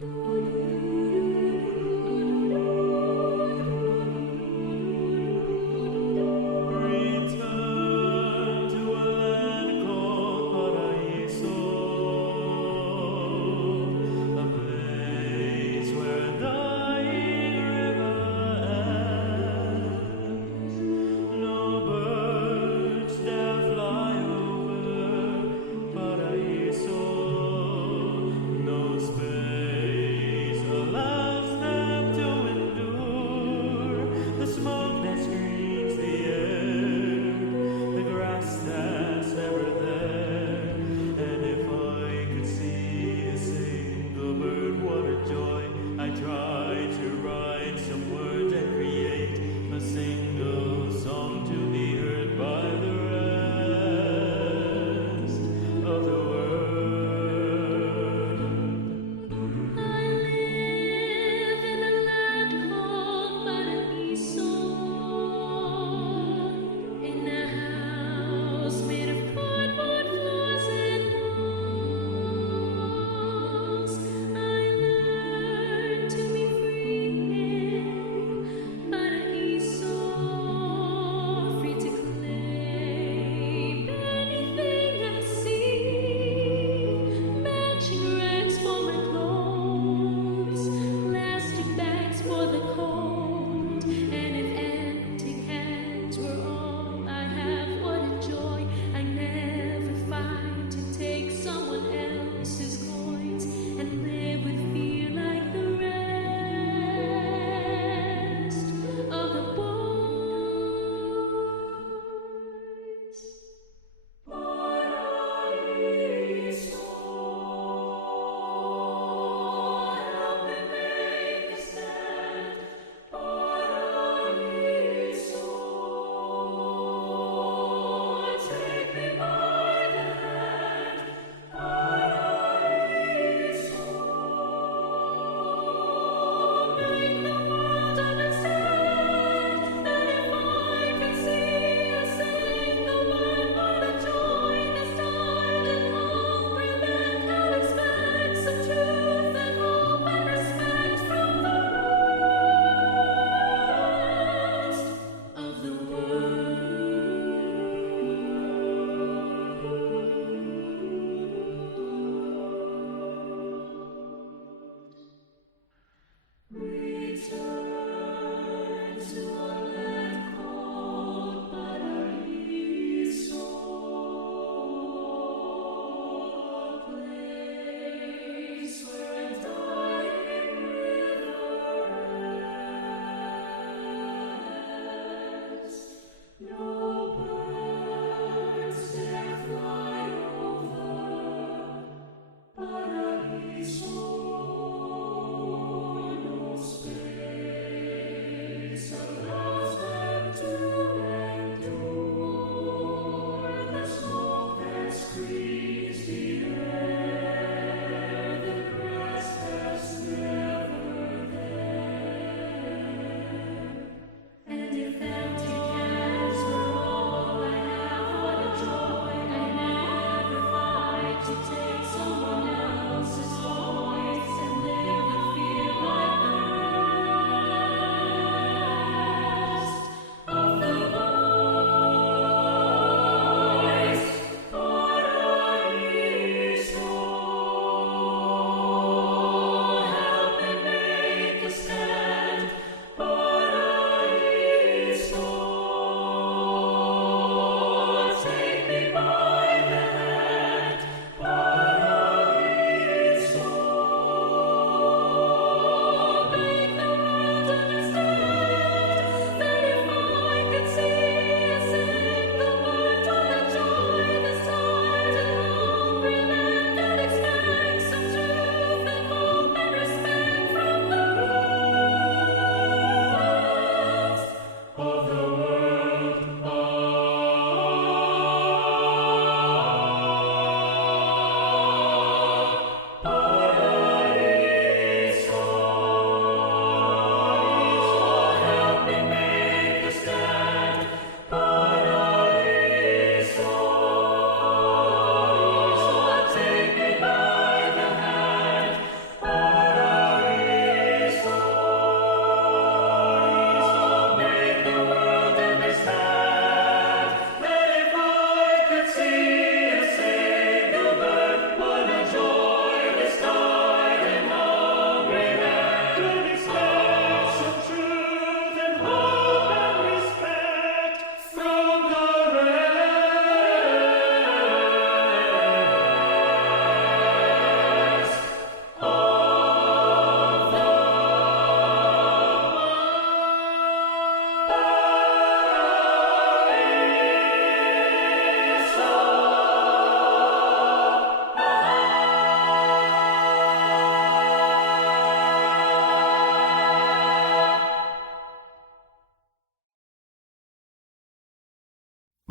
Return to a land called Paraíso, a place where a dying river ends. No birds dare fly over Paraíso, no space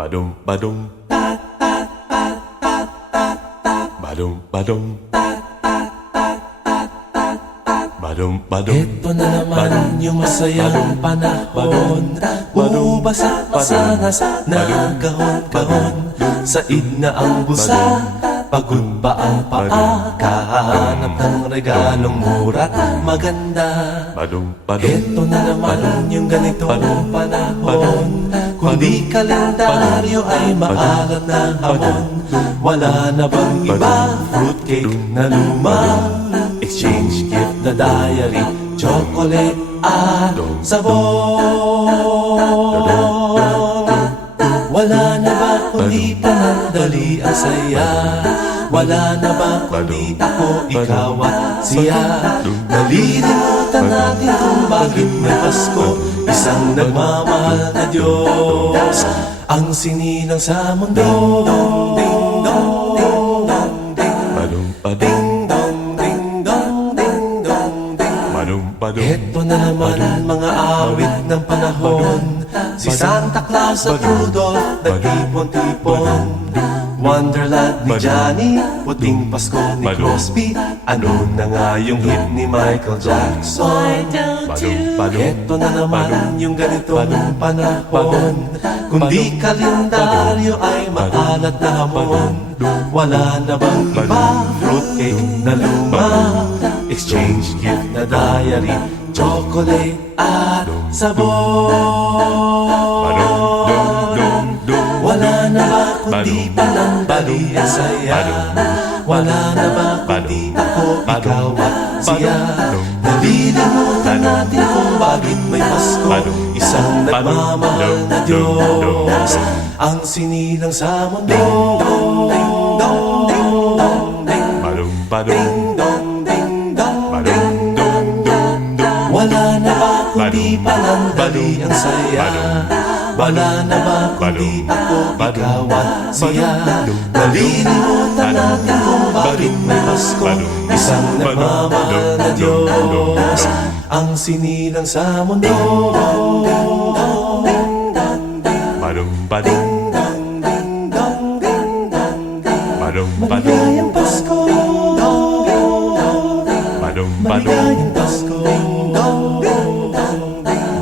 Badum badum. Badum badum. Badum badum. Ito na naman yung masayang panahon. Ubasa-basa na sana kahon-kahon. Said na ang busa, pagod pa ang paa. Kahanap ng regalong mura't maganda. Badum badum. Ito na naman yung ganitong panahon. Kundi kalendaryo ay maalat na hamon. Wala na bang iba? Fruitcake na luma, exchange gift na diary, chocolate at sabon. Wala na ba kundi panandali ang saya? Wala na ba kundi ako, ikaw at siya? Nalilimutan natin kung bakit may Pasko, isang nagmamahal na Diyos ang sinilang sa mundo. Ding dong, ding dong, ding Badum badum. ding dong, ding dong, ding dong, ding. Badum badum. Ito na naman mga awit ng panahon. Si Santa Claus at Rudolph nag-ipon-tipon. Wonderland ni Johnny, puting Pasko ni Crosby. Ano na nga yung hit ni Michael Jackson? Badum badum. Ito na naman yung ganitong panahon. Kundi kalendaryo ay maalat na hamon. Wala na bang iba? Fruitcake na luma, exchange gift na diary, chocolate at sabon. Wala na ba kundi panandali ang saya? Wala na ba kundi ako, ikaw at siya? Nalilimutan natin kung bakit may Pasko, isang nagmamahal na Diyos ang sinilang sa mundo. Ding dong, ding dong, ding Badum badum. ding dong, ding dong, Badum ding dum dum dum. wala na ba kundi panandali ang saya? Wala na ba kundi ako, ikaw at siya? Nalilimutan natin kung bakit may Pasko, isang nagmamahal na Diyos ang sinilang sa mundo. Badum badum. Badum badum. Maligayang Pasko, Badum badum. maligayang Pasko,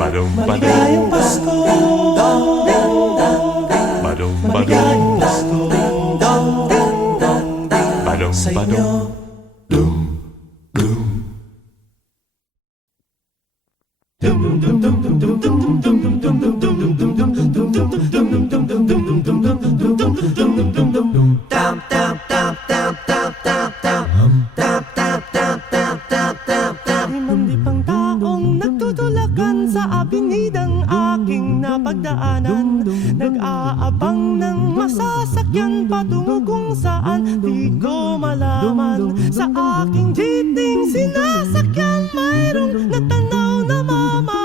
Badum badum. maligayang Pasko, Badum badum. maligayang Pasko Badum sa badum. inyo. Dum dum. Limandipang taong nagtutulakan sa abinidang aking napagdaanan. Nag-aabang ng masasakyan patungo kung saan di ko malaman. Sa aking jeepning sinasakyan mayroong natanaw na mama.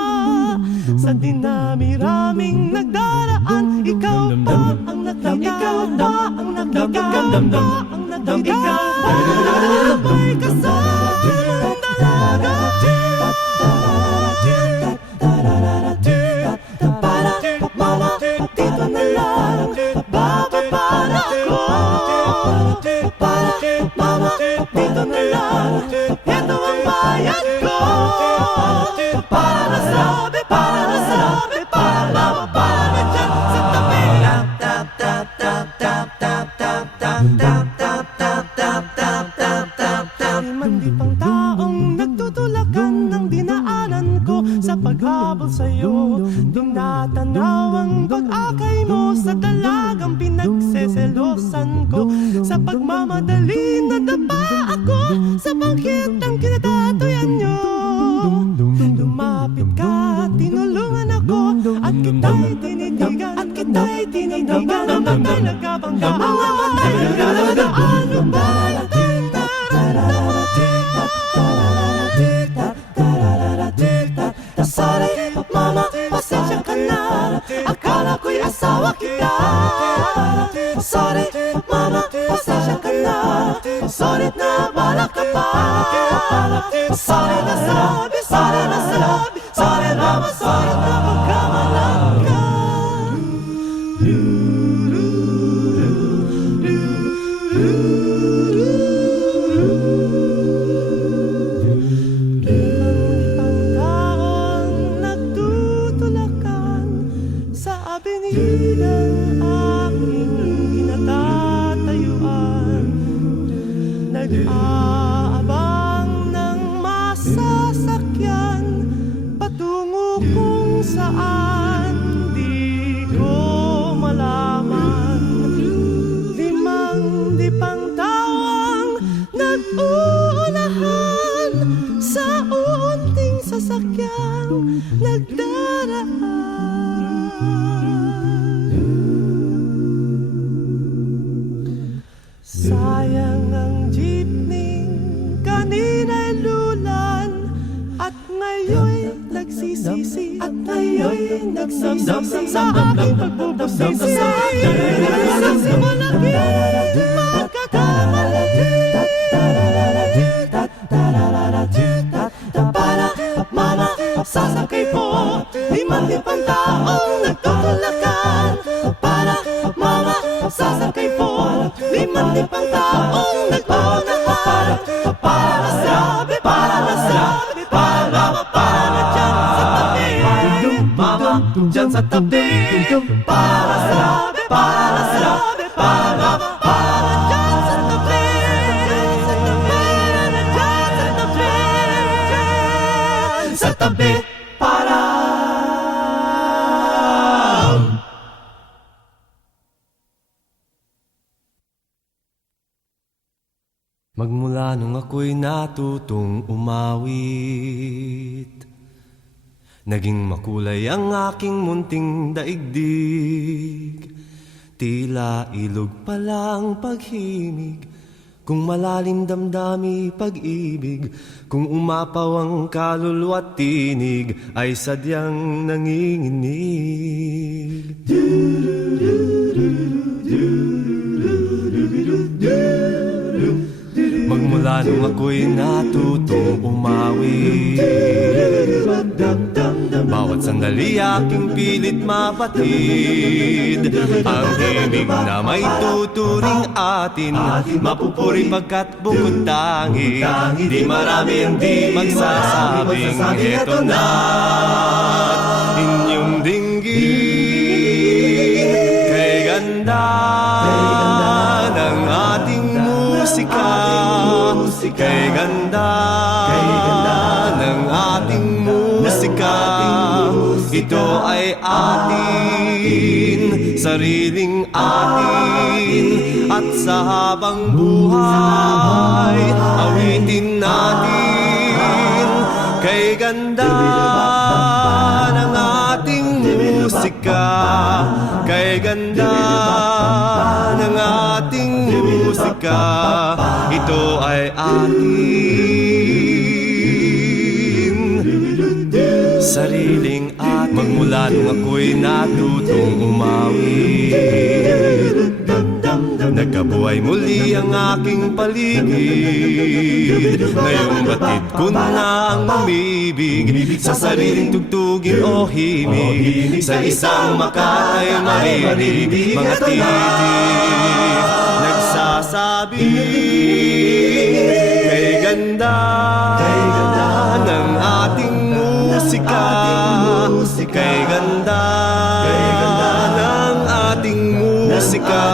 Sa dinami-raming nagdaraan, ikaw pa ang nakita, ikaw pa ang nakita, ang nakita, may kasamang dalaga. Mama, dito na lang, bababa na ako. Mama, dito na lang, ito ang bayad ko. Para sabi, mababa na dyan sa tabi. Limandipang taong nagtutulakan ng dinaanan ko sa paghabol sa'yo. Dinatanaw ang pag-akay mo sa dalagang pinagseselosan ko. Sa pagmamadali nadapa ako sa bangkit ng kinatatuyan nyo. Lumapit ka, tinulungan ako at kita'y tinitigan, naman talaga bang ano ba ating sorry, mama, pasensya ka na. Akala ko'y asawa kita. Sorry, mama, pasensya ka na. Sorry na balak ka pa. Sorry na sabi, sorry na magkamalang ka. Nag-aabang ng masasakyan patungo kung saan di ko malaman. Limang dipang tawang nag-uunahan sa unting sasakyang nagdaraan. Sayang ang jeepney kanina'y lulan at ngayon'y nagsisisi at ngayon'y nagsisisi sa aking pagbubusisi. Sa malaking magkakamali para mama sasakay po limang taong nagtutulakan. Para mama sasakay po limang taong nagtutulakan. Para sabi, para dyan sa tabi. Mama dyan sa tabi. Para sabi, para dyan sa tabi. Sa tabi, para. Magmula nung ako'y natutong umawit, naging makulay ang aking munting daigdig. Tila ilog pala ang paghimig, kung malalim damdami pag-ibig, kung umapaw ang kaluluwa't tinig, ay sadyang nanginginig. Magmula nung ako'y natutong umawi, bawat sandali aking pilit mapatid ang himig na may tuturing atin. Mapupuri pagkat bukod tangi, di marami ang di magsasabing eto na inyong dinggin. Kay ganda ng ating musika, kay ganda ng ating musika. Ito ay atin, sariling atin, at sa habang buhay awitin natin. Kay ganda ng ating musika, kay ganda ng ating musika. Ito ay atin, sariling atin. Magmula nung ako'y natutong umawit, nagkabuhay muli ang aking paligid. Ngayong batid ko na ang umibig sa sariling tugtugin o himig, sa isang makatay marinig. Mga titig nagsasabi, kay ganda ng ating musika, kay ganda ng ating musika.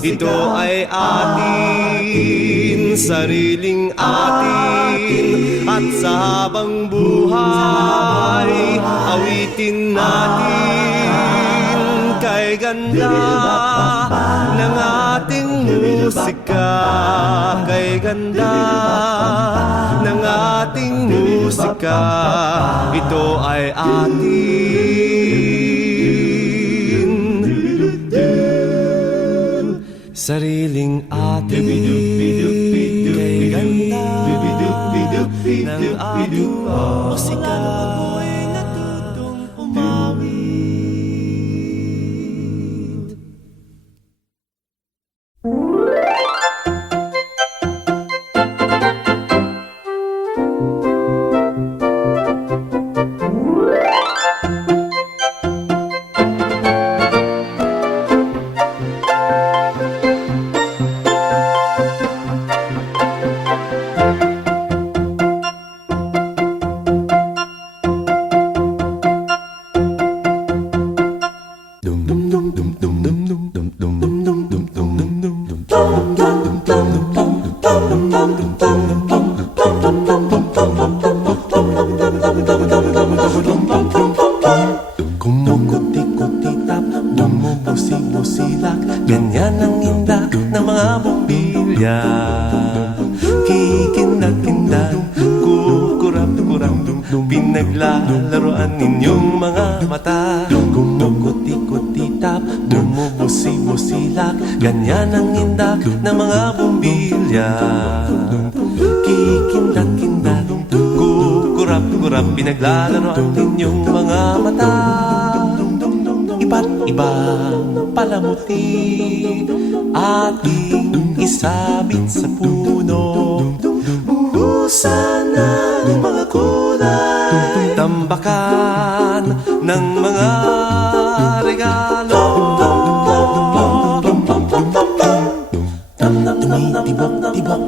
Ito ay atin, sariling atin, at sa habang buhay awitin natin. Kay ganda ng ating musika, kay ganda ng ating musika. Ito ay atin, sariling atin. Kay ganda ng ating musika. Ako'y natutong umawit. Kumukuti-kutitap, bumubusi-busilak, ganyan ang indak ng mga bumbilya. Kikindag-kindag, kukurap-kurap, pinaglalaroan ninyong mga mata. Kumukuti-kutitap, bumubusi-busilak, ganyan ang indak ng mga bumbilya. Kikindag-kindag, kukurap-kurap, pinaglalaroan ninyong mga mata. Iba't ibang palamuti ating isabit sa puno. Buhusan ng mga kulay, tambakan ng mga regalo. Tumitibok-tibok,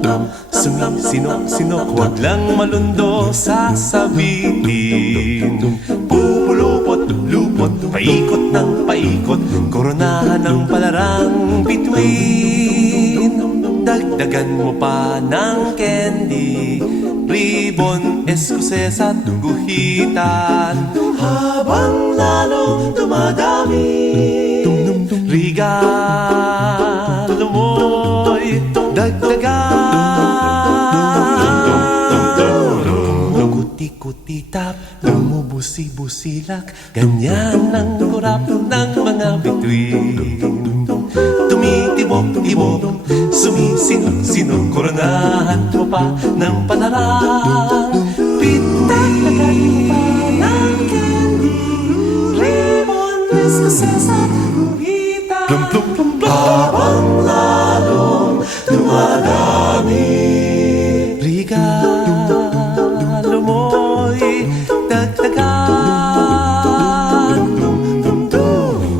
sumisinok-sinok, huwag lang malundo, sasabihin. Pupulupot-lupot, paikot ng paikot, koronahan ng palarang bituin. Dagdagan mo pa ng candy, ribbon, eskuses at guhitan. Habang lalong dumadami, regalo mo'y dagdagan. Kuti-kuti-tap, bumubusi-busilak, ganyan ang kurap ng mga bituin. Tumitibok-tibok, sumisinok-sinok, koronahan mo pa ng palarang bituin. Ng candy, ribbon, eskuses at guhitan. Habang lalong dumadami, regalo mo'y dagdagan.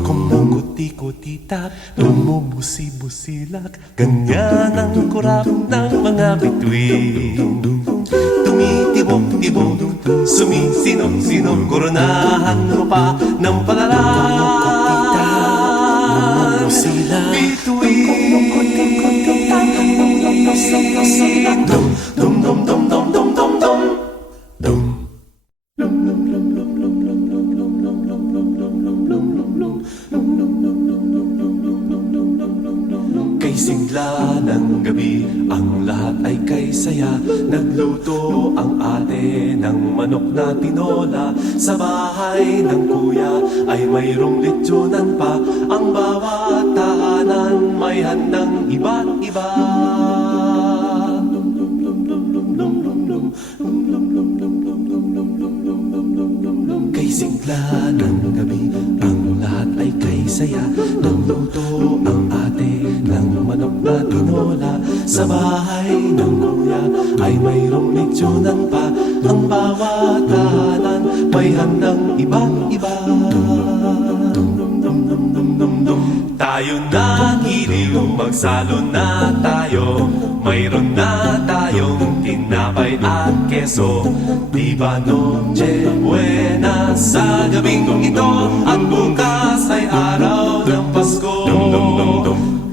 Kumukuti-kutitap, bumubusi-busilak, ganyan ang kurap ng mga bituin. Tumitibok-tibok, sumisinok-sinok, koronahan mo pa ng palarang bituin. Dum dum dum dum dum dum dum dum. Kay sigla ng gabi, ang lahat ay kay saya. Nagluto ang ate ng manok na tinola. Sa bahay ng kuya ay mayroong litsunan pa. Ang bawat tahanan may handang iba't iba. Kay sigla ng gabi, ang lahat ay kay saya. Nagluto ang ate ng manok na tinola. Sa bahay ng kuya ay mayroong litsunan pa. Ang bawat tahanan may handang iba't iba. Tayo na giliw, magsalo na tayo. Mayroon na tayong tinapay at keso. Di ba noche buena sa gabing ito? At bukas ay araw ng Pasko.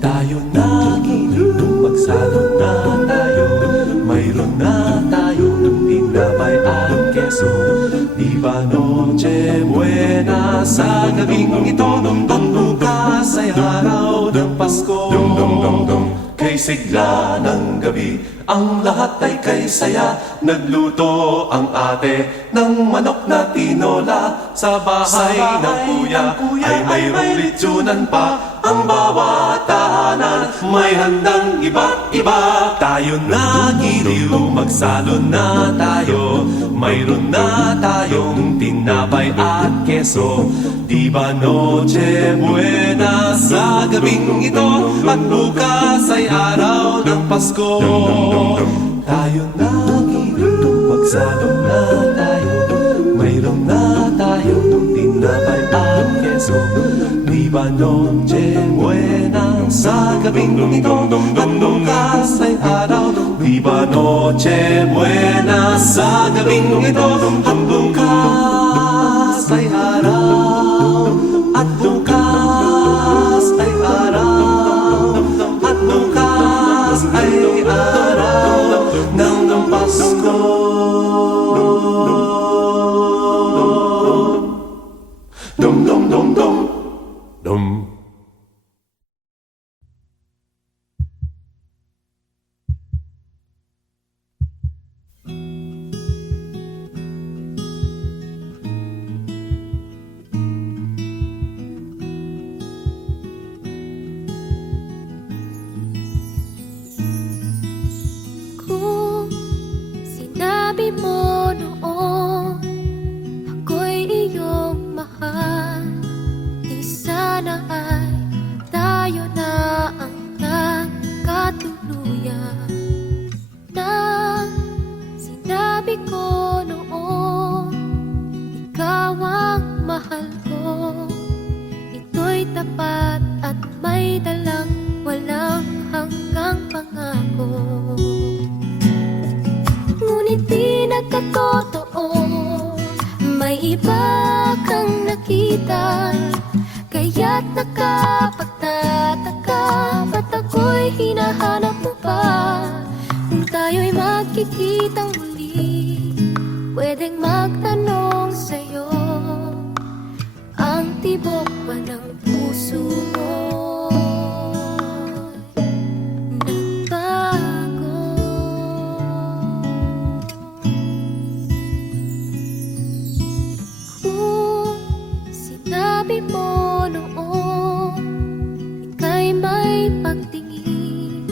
Tayo na giliw, magsalo na tayo. Mayroon na tayong tinapay at keso. Di ba noche buena sa gabing ito? At bukas ay araw ng Pasko. Kay sigla ng gabi, ang lahat ay kay saya. Nagluto ang ate ng manok na tinola. Sa bahay ng kuya ay mayroong litsunan pa. Ang bawat tahanan may handang iba't iba. Tayo na giliw, magsalo na tayo. Mayroon na tayong tinapay at keso. Di ba noche buena sa gabing ito? At bukas ay araw ng Pasko. Tayo na giliw, magsalo na tayo. Mayroon na tayong tinapay at keso. Di ba noche buena sa gabing ito? At bukas ay araw. Di ba noche buena sa gabing ito? At bukas ay araw. At bukas ay araw. At bukas ay araw. sinabi mo noon ako'y iyong mahal, di sana ay tayo na ang nagkatuluyan. Nang sinabi ko noon ikaw ang mahal ko, ito'y tapat at may dalang walang hanggang pangako. Ngunit di nagkatotoo, may iba kang nakita, kaya't nakapagtataka, ba't ako'y hinahanap mo pa? Kung tayo'y magkikitang muli, pwedeng magtanong sa'yo, ang tibok ba ng puso mo nagbago? Kung sinabi mo noon ika'y may pagtingin,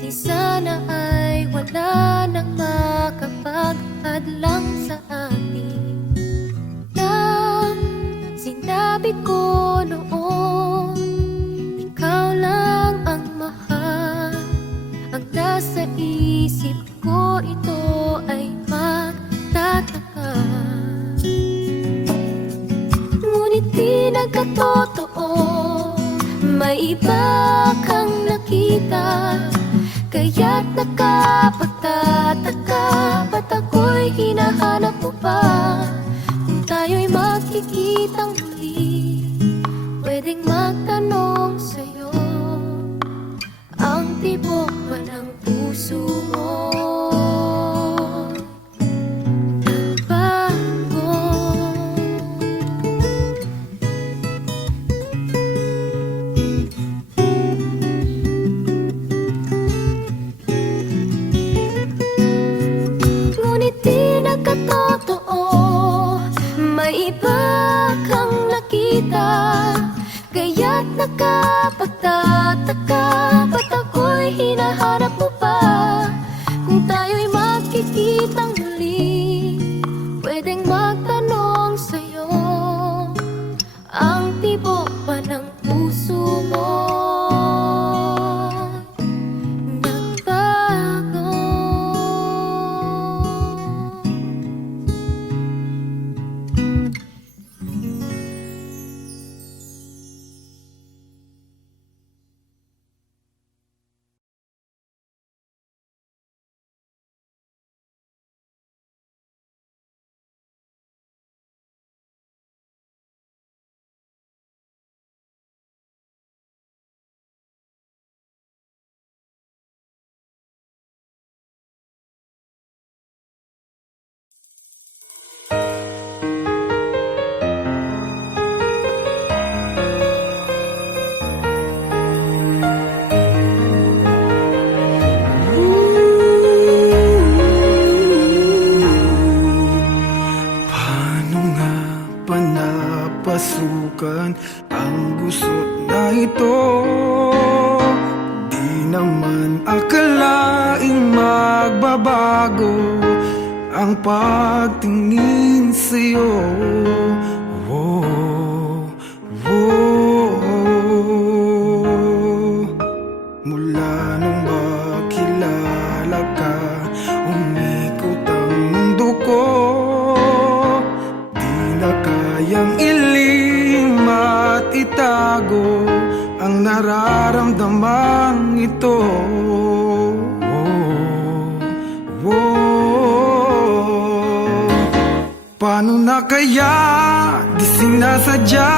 di sana ay wala nang makapaghadlang sa atin. Nang sinabi ko noon ikaw lang ang mahal, ang nasa isip ko ito ay magtataka. Ngunit di nagkatotoo, may iba kang nakita, kaya't nakapagtataka, ba't ako'y hinahanap mo pa? Kung tayo'y magkikitang muli, pwedeng magtanong sa'yo, ang tibok ba ng puso mo nagbago? Ngunit di nagkatotoo, may iba kang nakita, kaya't nakapagtataka, ba't ako'y hinahanap mo pa? Kung tayo'y magkikitang muli, pwedeng magtanong sa'yo, ang tibok ba ng puso mo nagbago? Paano nga ba napasukan ang gusot na ito? Di naman akalaing magbabago ang pagtingin sa'yo. Whoa, whoa. Mula nung makilala ka, umikot ang mundo ko. Di na kayang ilim at itago ang nararamdaman ito. Paano na kaya? Di sinasadya,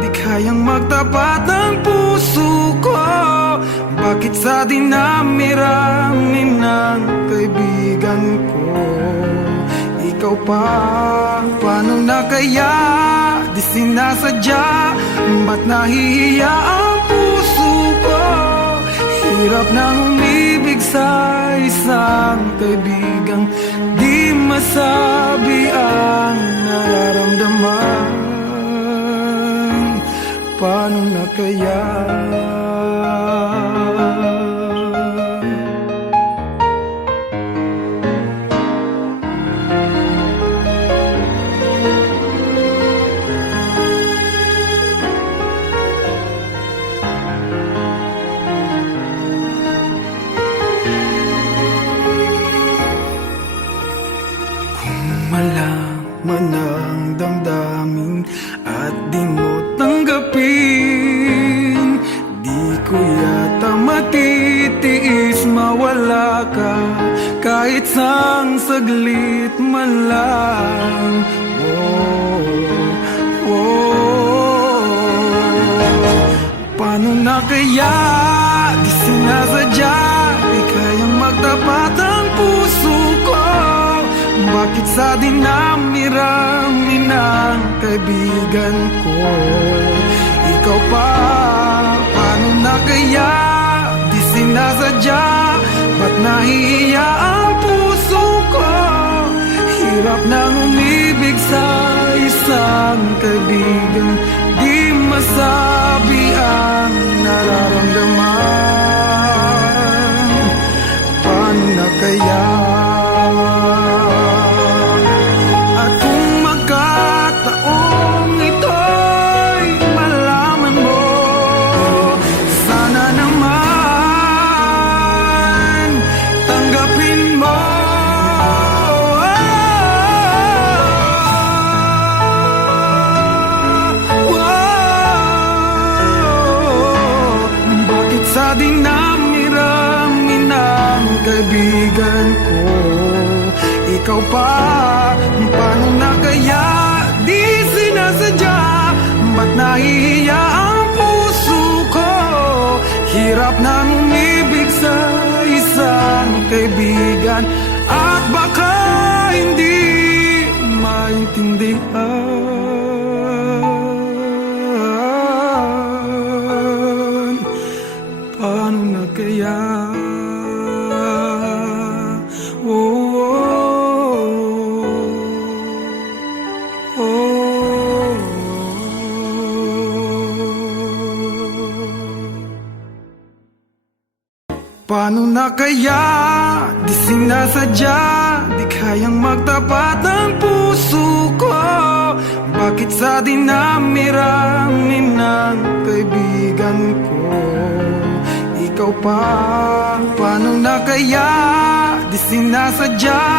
di kayang magtapat ng puso ko. Bakit sa dinami-rami ng kaibigan ko, ikaw pa? Paano na kaya? Di sinasadya, ba't nahihiya ang puso ko? Hirap nang umibig sa isang kaibigang di masabi ang nararamdaman. Paano na kaya? malaman ang damdamin at di mo tanggapin. Di ko yata matitiis mawala ka kahit sang saglit man lang. Paano na kaya di sinasadya, di kayang magtapat ang puso ko? Bakit sa dinami-rami ng kaibigan ko ikaw pa? Paano na kaya di sinasadya, ba't nahihiya ang puso ko? Hirap nang umibig sa isang kaibigan, di masabi ang nararamdaman. Paano na kaya? At kung magkataong ito'y malaman mo, sana naman tanggapin mo. Bakit sa dinami-rami ng kaibigan ko ikaw pa? Paano na kaya di sinasadya, ba't nahihiya ang puso ko? Hirap nang umibig sa isang kaibigan at baka hindi maintindihan. Paano na kaya? Paano na kaya di sinasadya, di kayang magtapat ang puso ko? Bakit sa dinami-rami ng kaibigan ko ikaw pa? Paano na kaya di sinasadya?